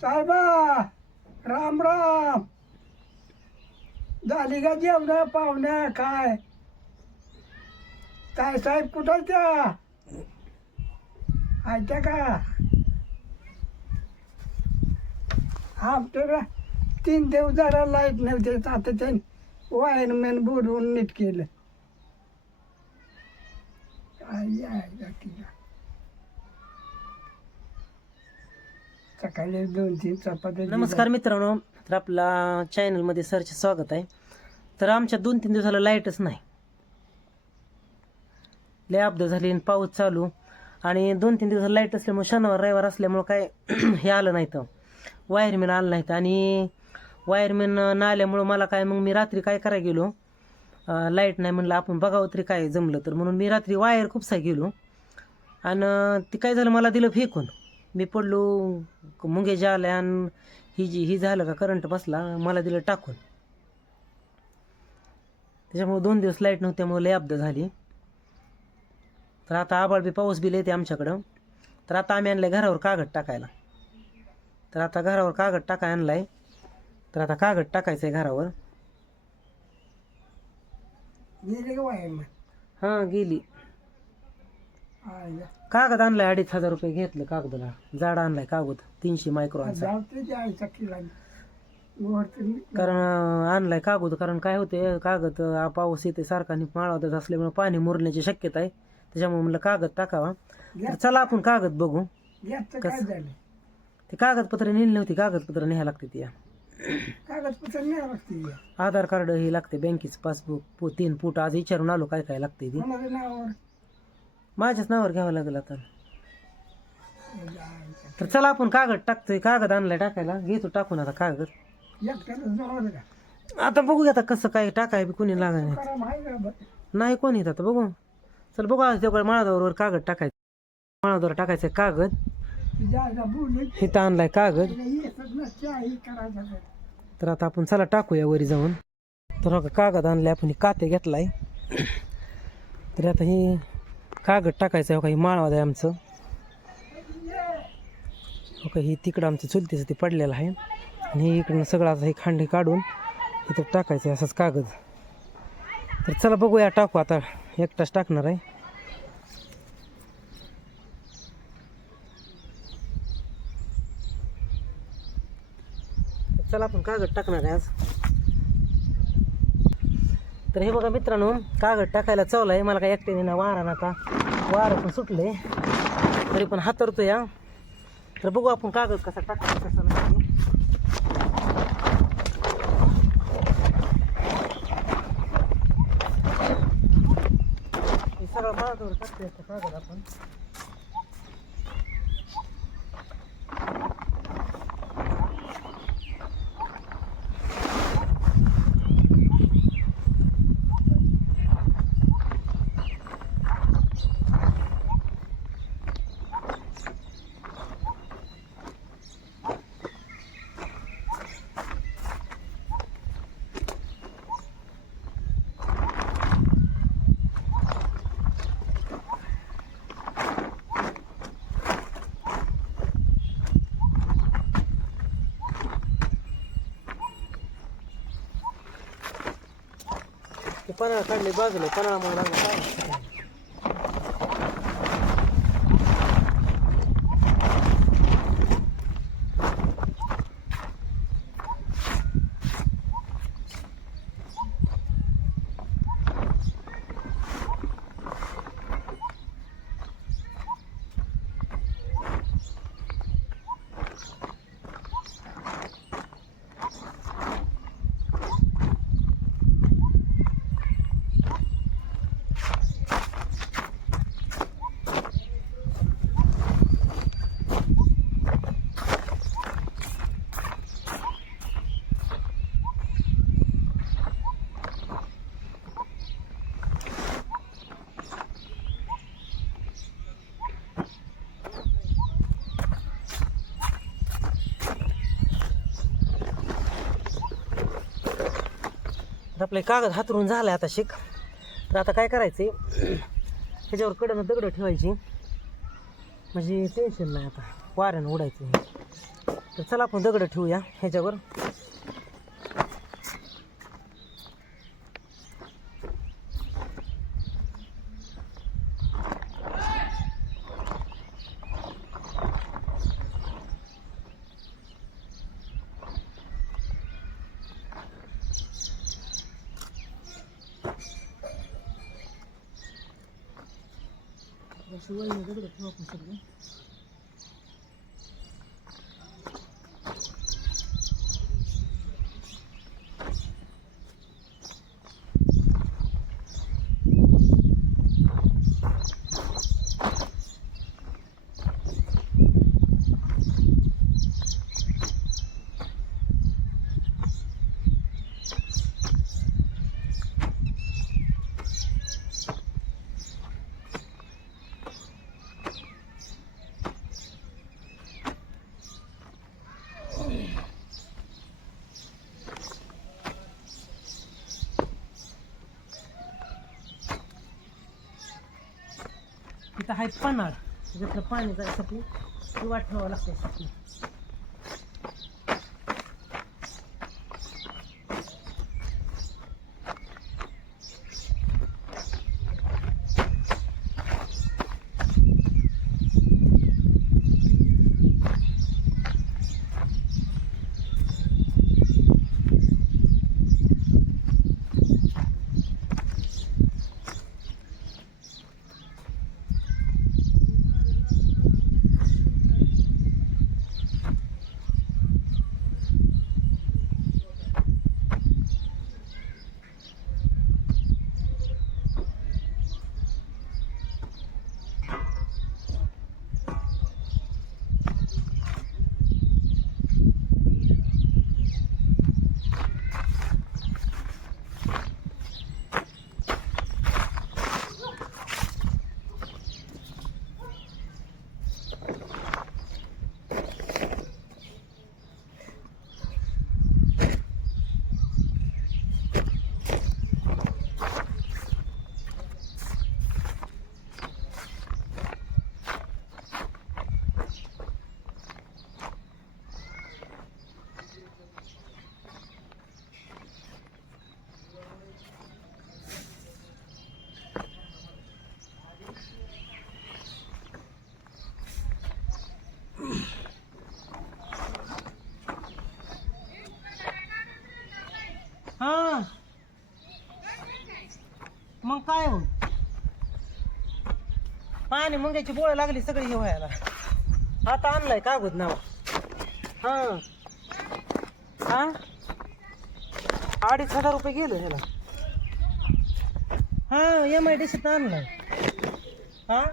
साहेबा राम राम. झाली का जेवण पाहुण्या काय? काय साहेब कुठं त्या? आहेत का? आमच्या तीन दिवस जरा लाइट नव्हते. आता ते वायरमॅन बोलवून नीट केलं. आई आहे सकाळी दोन तीन चपात्या नमस्कार मित्रांनो तर आपला चॅनलमध्ये सरचे स्वागत आहे. तर आमच्या दोन तीन दिवसाला लाईटच नाही. लय अपदा झाली आणि पाऊस चालू. आणि दोन तीन दिवसाला लाइट असल्यामुळे शनिवार रविवार असल्यामुळं काय हे आलं नाही तर वायरमॅन आलं नाहीत. आणि वायरमॅन न आल्यामुळं मला काय मग मी रात्री काय करायला गेलो? लाइट नाही म्हणलं आपण बघावं तरी काय जमलं तर. म्हणून मी रात्री वायर खूपसा गेलो आणि ती काय झालं मला दिलं फेकून. मी पडलो मुंगे आल्या आणि ही जी ही झालं का करंट बसला मला दिलं टाकून. त्याच्यामुळे दोन दिवस लाइट नव्हती त्यामुळे लय अपघात झाली. तर आता आबाळ बी पाऊस बी येते आमच्याकडं. तर आता आम्ही आणलाय घरावर कागद टाकायला. तर आता घरावर कागद टाकाय आणलाय. तर आता कागद टाकायचं आहे घरावर हां गेली. कागद आणलाय अडीच हजार रुपये घेतलं कागदाला. जाड आणलाय कागद तीनशे मायक्रोनचा तरी कारण आणलाय कागद कारण काय होते कागद पाऊस येते सारखा आणि माळवतच असल्यामुळे पाणी मुरण्याची शक्यता आहे. त्याच्यामुळे म्हणलं कागद टाकावा. तर चला आपण कागद बघू. ते कागदपत्र नेली नव्हती कागदपत्र न्यायला लागते ती कागदपत्र लागते आधार कार्ड हे लागते बँकेचं पासबुक तीन फूट आज विचारून आलो काय काय लागते ती. माझ्याच नावावर घ्यावं लागेल आता. तर चला आपण कागद टाकतोय. कागद आणलाय टाकायला. घेतो टाकून आता कागद. आता बघू आता कसं काय टाकाय बी कोणी लागाय नाही? नाही कोणी येत आता बघू. चल बघू आज तेवढं माळावर कागद टाकायचं. माळावर टाकायचं कागद. इथं आणलाय कागद. तर. आता आपण चला टाकूया वरी जाऊन. तर हो कागद आणलाय आपण ही काते घेतलाय. तर आता ही कागद टाकायचं आहे? हो का? ही माळवाद आहे आमचं. हो का? ही तिकडं आमचं चुलतीचं ते पडलेलं आहे. आणि हे इकडनं सगळं हे खांडे काढून इथं टाकायचं आहे असंच कागद. तर चला बघूया टाकू आता. एकटाच टाकणार आहे. चला आपण कागद टाकणार आहे आज. तर हे बघा मित्रांनो कागद टाकायला चावलं आहे मला काय एकट्याने ना वारा ना आता. वारं पण सुटले तरी पण हातरतो या तर बघू आपण कागद कसा टाकायचा कसा नाही सगळं मागावर टाकतोय कागद आपण. पन्हाळा काढले बाजूला पन्हाळा म्हणून लागला काय तर आपले कागद हातरून झाले आता शिक. तर आता काय करायचे ह्याच्यावर कडनं दगडं ठेवायची. म्हणजे टेन्शन नाही आता. वाऱ्यानं उडायचं तर चला आपण दगडं ठेवूया ह्याच्यावर. दगड ठेवू आपण सगळे तिथं आहे पन्हाळ. त्याच्यातलं पाणी जायसाठी ती वाट ठेवावं लागते साठी हा मग काय हो? पाणी मुंग्याची बोळ लागली सगळी हे व्हायला. आता आणलाय कागद नाव. हा. हा? अडीच हजार रुपये गेले ह्याला. हा एम आय डी सीत आणलाय. हा?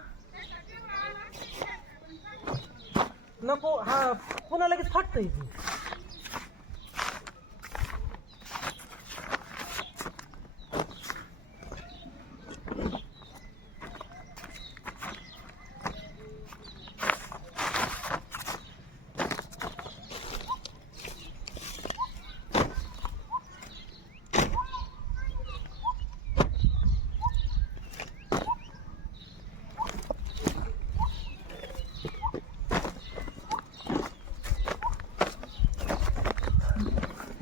नको हा पुन्हा लगेच फाटतंय. इथे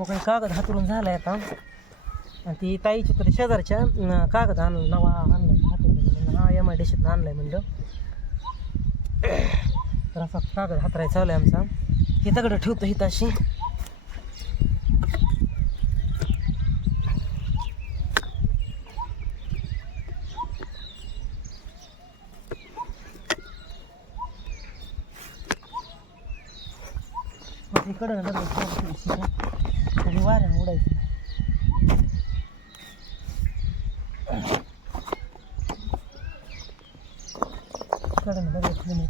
पण कागद हातरून आहे आता. आणि ती ताईची तरी शेजारच्या कागद आणलं नवा आणलं हातून हा एम आय डी सीतनं आहे म्हणलं. तर असा कागद हातराय चालू आहे आमचा. हे दगड ठेवतो ही अशी. इकडं दगड ठेवायची आणि वाऱ्यानं उडायचं इकडं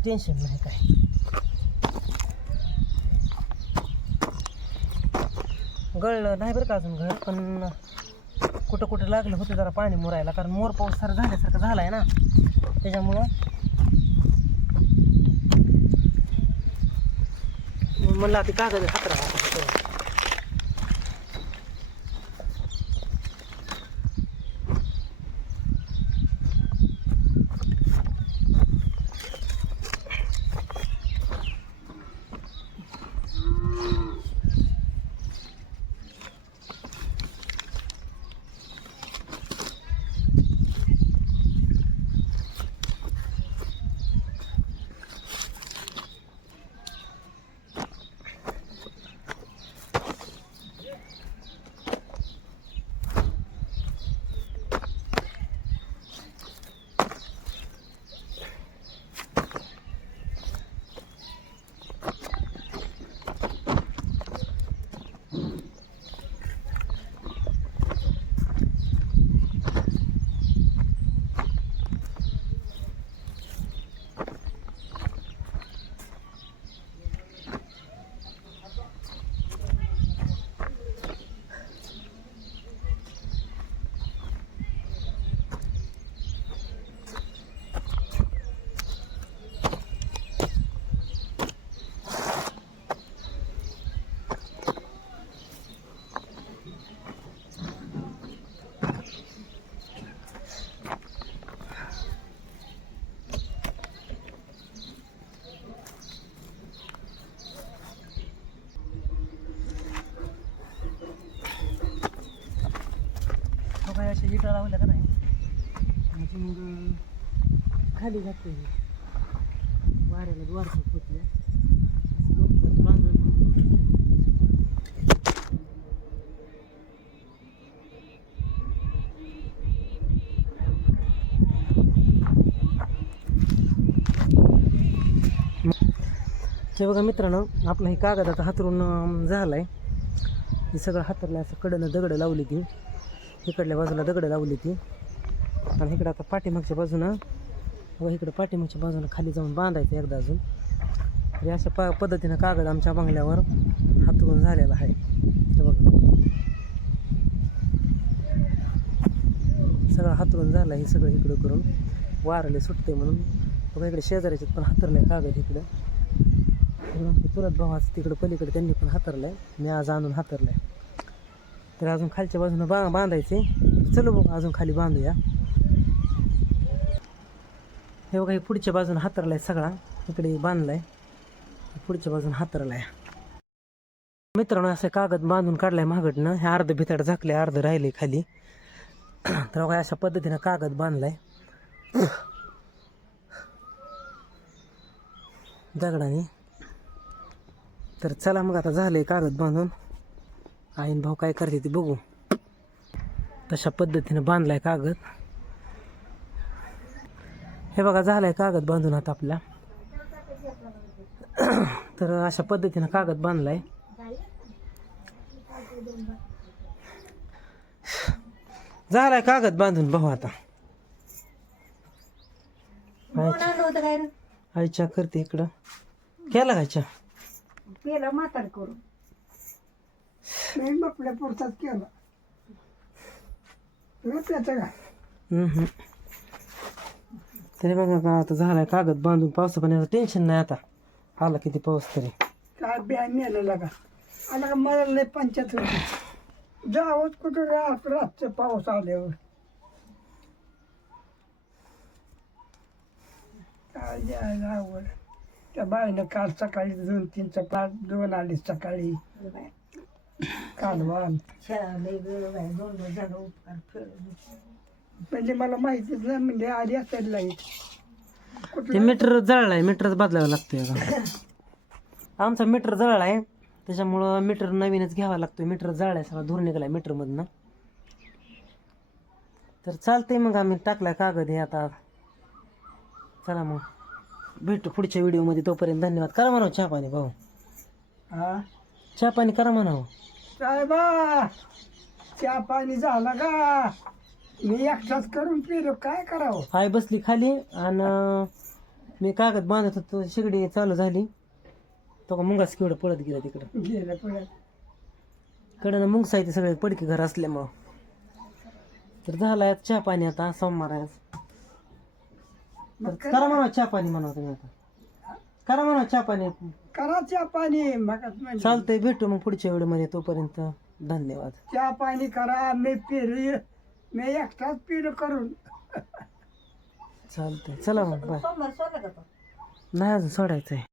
टेन्शन नाही काय गळलं नाही बरं का अजून घर पण कुठं कुठं लागलं होतं जरा पाणी मुरायला कारण मोर पाऊस सारं झाल्यासारखं झाला आहे ना. त्याच्यामुळं म्हणलं ते कागद हातरा दगड का नाही? मग खाली जाते वाऱ्याला द्वार पोचल्या. असं लवकर बांधून हे बघा मित्रांनो आपलं हे कागदाचं हातरून झालं आहे हे सगळं हातरलं असं कडनं दगडं लावली ती. इकडल्या बाजूला दगडं लावली ती. आणि इकडं आता पाठीमागच्या बाजूनं व इकडं पाठीमागच्या बाजूनं खाली जाऊन बांधायचं एकदा अजून. तरी अशा प पद्धतीनं कागद आमच्या बंगल्यावर हातरून झालेला आहे. हे बघा. सगळं हातरून झालं हे सगळं इकडं करून. वारले सुटते म्हणून. बघा इकडे शेजाऱ्याच्यात पण हातरलंय कागद इकडं. तुरत भावाचं तिकडं पलीकडे त्यांनी पण हातरलं आहे मी आज आणून हातरलं आहे तर अजून खालच्या बाजूनं बा बांधायचे. चलो बघू अजून खाली बांधूया. हे बघा हे पुढच्या बाजूनं हातरलाय सगळा. इकडे बांधलाय. पुढच्या बाजून हातरलाय. मित्रांनो असं कागद बांधून काढलाय महागडनं. हे अर्ध भितड झाकले अर्ध राहिले खाली. तर बघा अशा पद्धतीनं कागद बांधलाय. दगडाने. तर चला मग आता झालंय कागद बांधून. आईन भाऊ काय करते ते बघू. तशा पद्धतीनं बांधलाय कागद. हे बघा झालाय कागद बांधून आता आपला. तर अशा पद्धतीनं कागद बांधलाय. झालाय कागद बांधून भाऊ आता. आईच्या- करते इकडं. केला का केलं म्हातार करून. मी आपल्या पुरताच केलं. काय हम्म. तरी बघा का आता झालाय कागद बांधून पावसा पाण्याचं टेन्शन नाही आता. आला किती पाऊस तरी. काय बियाण नेलेला का? आला का मला लय पंचायत होती. जावंच कुठं रात रातचं पाऊस आल्यावर. काय जायला आवड? त्या बाईनं काल सकाळी दोन तीन चपात दोन आली सकाळी. कालवान म्हणजे मला माहितीच नाही म्हणजे आली असेल लाइट ते मीटर जळलाय मीटरच बदलावं लागतोय का आमचा मीटर जळलाय त्याच्यामुळं मीटर नवीनच घ्यावा लागतोय. मीटर जळलाय सगळा धूर निघालाय मीटरमधनं तर चालतंय मग आम्ही टाकलाय कागद हे आता. चला मग. भेटू पुढच्या व्हिडिओमध्ये तोपर्यंत. धन्यवाद. करा म्हणावं चहा पाणी भाऊ. चहा पाणी करा म्हणावं. साहेबा चहा पाणी झाला का? मी एकटाच करून पिलो काय करावं? आई बसली खाली आणि मी कागद बांधत होतो शिगडी चालू झाली. तो का मुंगास केवढं पळत गेला तिकडं. गेलं पुढे कडनं मुंग साहित्य सगळे पडके घर असल्यामुळं. तर झालाय चहा पाणी आता सोमवार आहे आज. तर करा. म्हणा चहा पाणी म्हणा तुम्ही आता. करा म्हणा चहा पाणी. करा चहा पाणी मग चालतंय भेटू मग पुढच्या वेळेमध्ये तोपर्यंत. धन्यवाद. चहा पाणी करा मी पिली मी एकटाच पिलो करून. चालतंय चला मग बाय. नाही अजून सोडायचं आहे